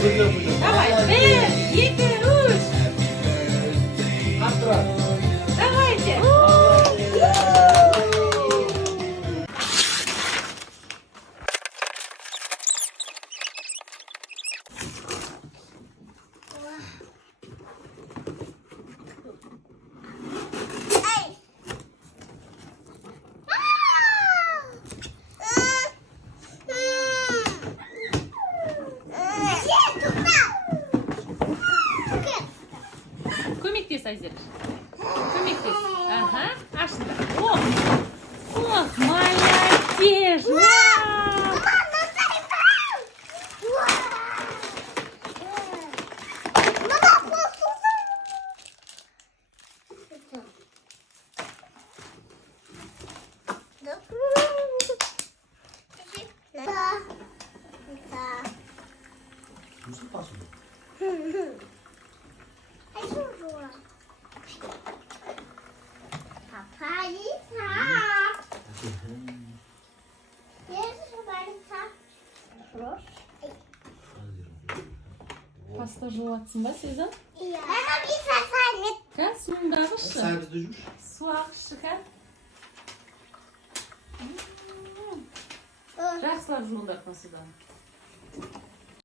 Давай, 1, 2, 3. Давайте. Көмектес, Айзер. Көмектес. Ага, ашыңдар. Ох, молодец. Pasta жуатсың ба, Сезон? Иә. Мама, Ка, суыңды ағызшы. Сайбызды жүр. Су ағызшы, ка. Жақсылап жуыңдар пастадан.